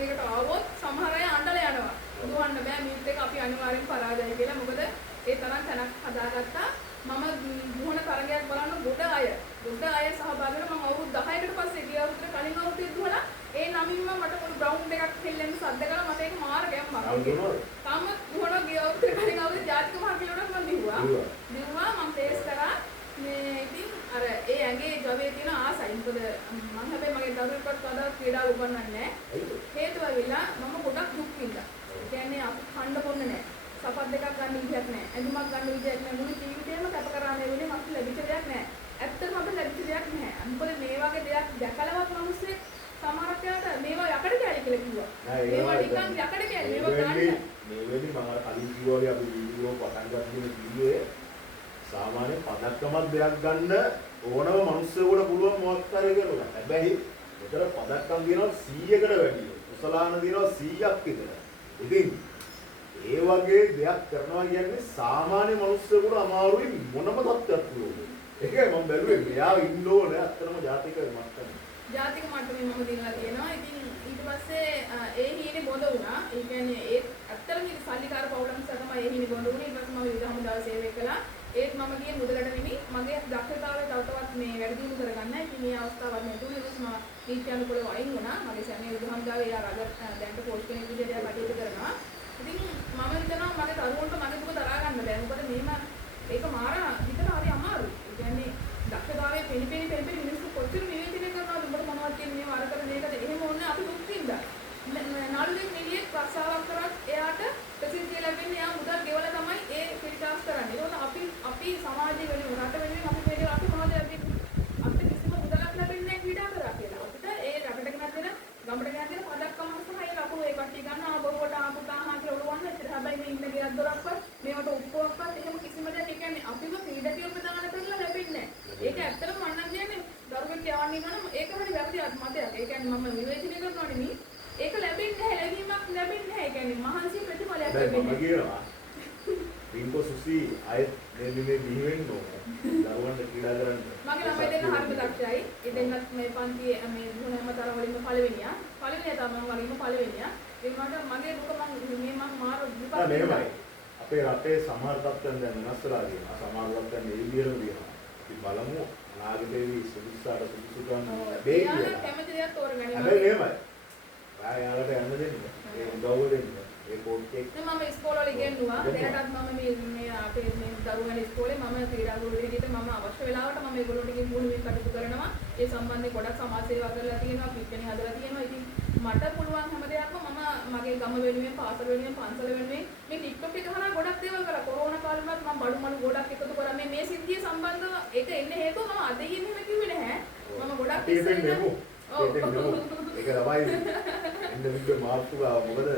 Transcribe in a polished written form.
නම් එකට ආවොත් සමහර අය අඬලා යනවා. දුවන්න බෑ මීත් එක අපි අනිවාර්යෙන් පරාජය කියලා. මොකද ඒ තරම් තැනක් හදාගත්තා. මම දුවන තරගයක් බලන්න ගොඩ අය සහභාගී වෙනවා. මම අවුරුදු 10කට පස්සේ ගිය අවුරුද්දේ කලින් අවුරුද්දේ දුවලා ඒ නමින්ම මට මුළු ග්‍රවුන්ඩ් එකක් හෙල්ලෙන්න සද්ද කරලා මට ඒක මාර ගැම්මක්. තාම දුවන ගිය අවුරුද්දේ කලින් අවුරුද්දේ ජාතික මහකිලෝටත් මම දිව්වා. මම ටේස්ට් කරා. මේ ඉතින් අර ඒ ඇඟේ ජවයේ තියෙන ආසයි. මොකද මම හැබැයි මගේ දරුවෙක්වත් කවදාවත් ක්‍රීඩාව උගන්වන්නේ නැහැ. හේතුව ඇවිල්ලා මම ගොඩක් දුක් විඳා. ඒ කියන්නේ අපි කන්න බොන්න නැහැ. සපත් දෙකක් ගන්න විදියක් නැහැ. ඇඳුමක් ගන්න විදියක් නැහැ. මුළු ජීවිතේම කැප කරා මේ වෙලේ මට ලැබිච්ච දෙයක් නැහැ. ඇත්තටම අපිට ලැබිච්ච දෙයක් නැහැ. මොකද මේ වගේ දෙයක් දැකලවත් මිනිස්සේ සමහරක් යාට මේවා යකඩ කැලි කියලා කිව්වා. මේවා නිකන් යකඩ කැලි. මේවා ගන්න. මේ වෙලේ මම අර කලින් කිව්වා වගේ අපි වීඩියෝ පටන් ගන්න වීඩියෝයේ සාමාන්‍ය පදක්කමක් දෙයක් ගන්න ඕනම මිනිස්සුෙකුට පුළුවන් මොකක් හරි කරලා. හැබැයි උතර පදක්කම් දිනනවා 100කට වැඩි. කුසලාන දිනනවා 100ක් විතර. ඉතින් ඒ වගේ දෙයක් කරනවා කියන්නේ සාමාන්‍ය මිනිස්සුෙකුට අමාරුයි මොනම තත්ත්වයක් පුළුවන්. ඒකයි මම බැලුවේ මෙයා ඉන්න ඕනේ අත්‍තරම ජාතික මට්ටමේ. ජාතික මට්ටමේ මම දිනලා තියෙනවා. ඉතින් ඊට පස්සේ ඒ හීනේ බොඳ වුණා. ඒ කියන්නේ ඒ අත්‍තරම සල්ලිකාර පවුලක් නිසා තමයි ඒ හීනේ බොඳ වුණේ. ඊට පස්සේ මම විවිධ හමුදාව සේවය කළා. ඒත් මම ගියේ මුදලට නෙමෙයි මගේ දක්ෂතාවය තව තවත් මේ වැඩි දියුණු කරගන්න. ඉතින් මේ අවස්ථාවක් නැතුණු ඊට මම නීත්‍යානුකූලව වයින් වුණා. මගේ සැමියා විදුහම්දාවේ එයා රග දැන්ට පෝස්ට් කෙනෙක් විදිහට එයා කටයුතු කරනවා. ඉතින් මම හිතනවා මගේ දරුවන්ට මගේ දුක දරා ගන්න බෑ. මොකද මෙහෙම ඒක මාර හිතට හරි අමාරුයි. ඒ කියන්නේ දක්ෂතාවයේ පෙනි මිනිස්සු කොච්චර නිවේදනය කරනවද උඹට මොනවද කියන්නේ මේ වර කරන එකද එහෙම ඕනේ අපි දුක් විඳා. නළුවෙක් නිලියෙක් රක්ෂාවක් කරත් එයාට ප්‍රසිද්ධිය ලැබෙන්නේ එයා මුදල් ගෙවලා තමයි ඒ ක්‍රීඩාස් කරන්නේ. ඒකෝන අපි සමාජය වෙනුවෙන් රට වෙනුවෙන් අපි මොනවද අපිට කිසිම මුදලක් ලැබෙන්නේ නැහැ ක්‍රීඩා කරා කියලා. අපිට ඒ රටට ගෙනත් දෙන ගමට ගෙනත් දෙන පදක්කම හසුනා ඒ ලකුණු ඒ කට්ටිය ගන්න ආබොරුවට ආපුතා හා කියලා ඔළුවන්න ඉතින් හැබැයි මේ ඉන්න ගෙයක් දොරක්වත් මේවට ඔක්කොක්වත් එහෙම කිසිම දෙයක් ඒ කියන්නේ අපිම ක්‍රීඩකයෝ ප්‍රදාන කරලා ලැබෙන්නේ නැහැ. ඒක ඇත්තටම මන්නම් කියන්නේ දරුවෙක් යවන්න ඉන්නවනම් ඒක හරි වැරදි මතයක්. ඒ කියන්නේ මම විවේචනය කරනවා නෙමෙයි. ඒක ලැබෙන්නේ නැහැ ලැබීමක් ලැබෙන්නේ නැහැ. ඒ කියන්නේ මහන්සි ප්‍රතිඵලයක් ලැබෙන්නේ. මම කියනවා රින්කෝ සුසි අයත් මේ බිහි වෙන්න ඕනේ. දරුවන්ට ක්‍රීඩා කරන්න. මගේ ළමයි දෙන්න හරිම දක්ෂයි. ඒ දෙන්නත් මේ පන්තියේ මේ දුහනම වලින්ම පළවෙනියා. පළවෙනියා තමයි වලින්ම පළවෙනියා. ඒ මගේ දුක මම මාර විපාක දෙනවා. අපේ රටේ සමහර තත්ත්වයන් දැන් වෙනස් වෙලා තියෙනවා. සමහර තත්ත්වයන් මේ විදිහටම තියෙනවා. අපි බලමු අනාගතයේදී සුදුසුකාට සුදුසුකම් ලැබෙයි කියලා. යාළුවා කැමති දේක් තෝරගන්න. හැබැයි එහෙමයි. යාළුවට යන්න දෙන්න. ඒ උදව් දෙන්න. ඒ කෝච් එක මම ඉස්කෝලේ වල ඉගෙනුවා. දැනටත් මම මේ අපේ මේ දරුවන් ඉස්කෝලේ මම ක්‍රීඩා ගුරු විදිහට මම අවශ්‍ය වෙලාවට මම ඒගොල්ලෝට ගිහින් මුළුමනින් කටයුතු කරනවා. ඒ සම්බන්ධයෙන් ගොඩක් සමාජ සේවා කරලා තියෙනවා. පිට්ටනිය හදලා තියෙනවා. ඉතින් මට පුළුවන් හැම දෙයක්ම මම මගේ ගම වෙනුවෙන් පාසල වෙනුවෙන් පන්සල වෙනුවෙන් මේ TikTok එක හරහා ගොඩක් දේවල් කරා. කොරෝනා කාලෙවත් මම බඩු මළු ගොඩක් එකතු කරා. මේ සිද්ධිය සම්බන්ධව ඒක එන්නේ හේතුව මම අද ඉන්නේ කිව්වේ නැහැ. මම ගොඩක් ඉස්සෙල්ලා ඒක තමයි එන්න විදිහ මාර්තු මොකද